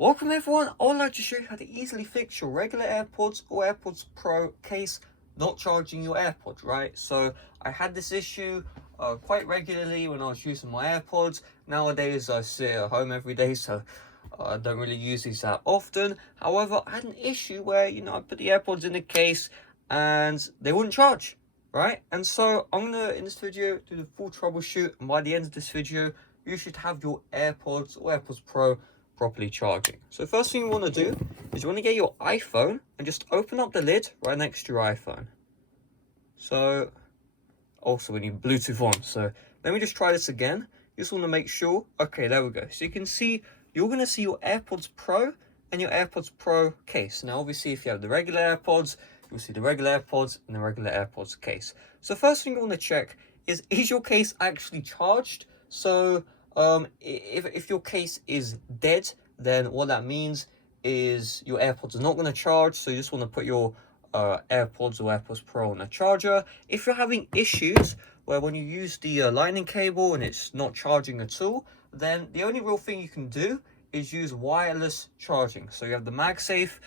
Welcome everyone, I would like to show you how to easily fix your regular AirPods or AirPods Pro case not charging your AirPods, right? So I had this issue quite regularly when I was using my AirPods. Nowadays I sit at home every day, so I don't really use these that often. However, I had an issue where, I put the AirPods in the case and they wouldn't charge, right? And so I'm gonna, in this video, do the full troubleshoot, and by the end of this video, you should have your AirPods or AirPods Pro properly charging. So first thing you want to do is you want to get your iPhone and just open up the lid right next to your iPhone. So also we need Bluetooth on, so let me just try this again. You just want to make sure, okay, there we go. So you can see, you're going to see your AirPods Pro and your AirPods Pro case. Now obviously if you have the regular AirPods, you'll see the regular AirPods and the regular AirPods case. So first thing you want to check is your case actually charged? So if your case is dead, then what that means is your AirPods are not going to charge. So you just want to put your AirPods or AirPods Pro on a charger. If you're having issues where when you use the lightning cable and it's not charging at all, then the only real thing you can do is use wireless charging. So you have the MagSafe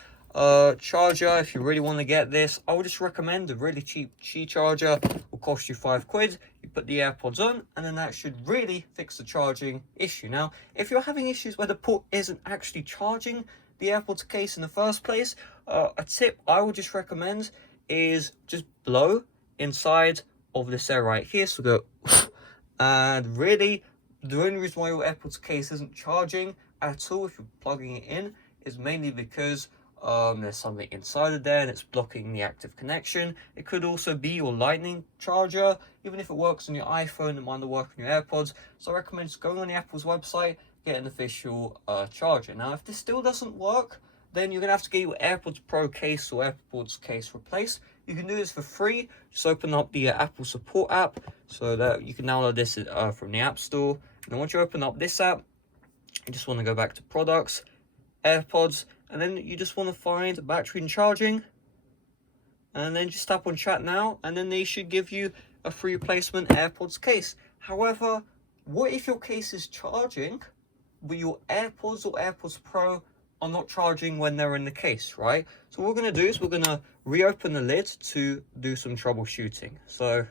charger. If you really want to get this, I would just recommend a really cheap Qi charger. Will cost you £5. You put the AirPods on and then that should really fix the charging issue. Now if you're having issues where the port isn't actually charging the AirPods case in the first place, a tip I would just recommend is just blow inside of this air right here. So go and really the only reason why your AirPods case isn't charging at all if you're plugging it in is mainly because there's something inside of there and it's blocking the active connection. It could also be your lightning charger. Even if it works on your iPhone, it might not work on your AirPods. So I recommend just going on the Apple's website, get an official charger. Now if this still doesn't work, then you're gonna have to get your AirPods Pro case or AirPods case replaced. You can do this for free. Just open up the Apple support app, so that you can download this from the App Store. And then once you open up this app, you just want to go back to products, AirPods, and then you just want to find battery and charging, and then just tap on chat now, and then they should give you a free replacement AirPods case. However, what if your case is charging but your AirPods or AirPods Pro are not charging when they're in the case, right? So what we're going to do is we're going to reopen the lid to do some troubleshooting. So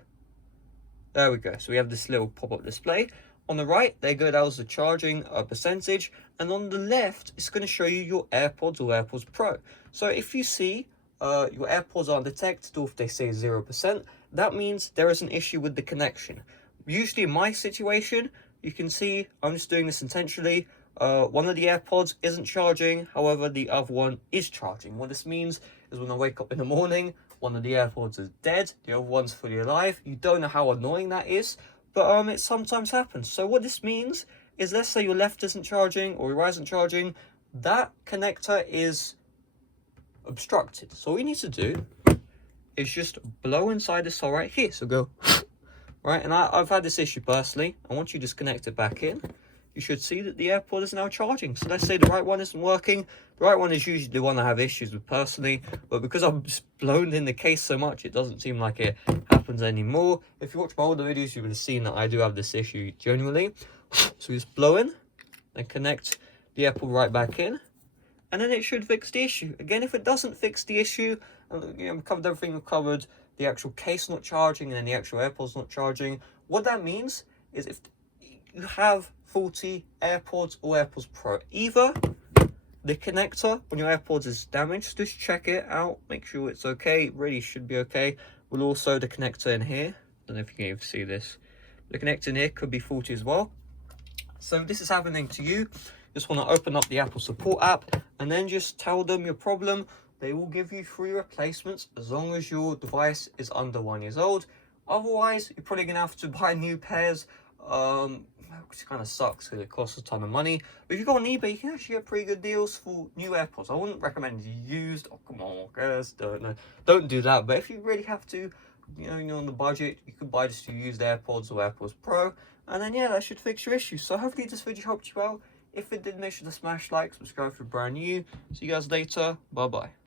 there we go. So we have this little pop-up display. On the right, there you go, that was the charging percentage. And on the left, it's going to show you your AirPods or AirPods Pro. So if you see your AirPods aren't detected, or if they say 0%, that means there is an issue with the connection. Usually in my situation, you can see, I'm just doing this intentionally, one of the AirPods isn't charging, however, the other one is charging. What this means is when I wake up in the morning, one of the AirPods is dead, the other one's fully alive. You don't know how annoying that is, but it sometimes happens. So what this means is, let's say your left isn't charging or your right isn't charging, that connector is obstructed. So all you need to do is just blow inside this hole right here. So go, right, and I've had this issue personally, and once you disconnect it back in, you should see that the AirPod is now charging. So let's say the right one isn't working. The right one is usually the one I have issues with personally, but because I've just blown in the case so much, it doesn't seem like it happens anymore. If you watch my older videos, you would have seen that I do have this issue generally. So we just blow in, then connect the AirPod right back in, and then it should fix the issue. Again, if it doesn't fix the issue, we've covered everything. We've covered the actual case not charging and then the actual AirPods not charging. What that means is if you have faulty AirPods or AirPods Pro, either the connector on your AirPods is damaged, just check it out, make sure it's okay. It really should be okay. Well, also the connector in here, I don't know if you can even see this, the connector in here could be faulty as well. So if this is happening to you, just want to open up the Apple support app and then just tell them your problem. They will give you free replacements as long as your device is under 1 year old. Otherwise, you're probably gonna have to buy new pairs, which kind of sucks because it costs a ton of money. But if you go on eBay, you can actually get pretty good deals for new AirPods. I wouldn't recommend used. Oh, come on, guys, don't do that. But if you really have to, you're on the budget, you could buy just used AirPods or AirPods Pro, and then yeah, that should fix your issue. So hopefully this video helped you out. If it did, make sure to smash like, subscribe if you're brand new. See you guys later. Bye bye.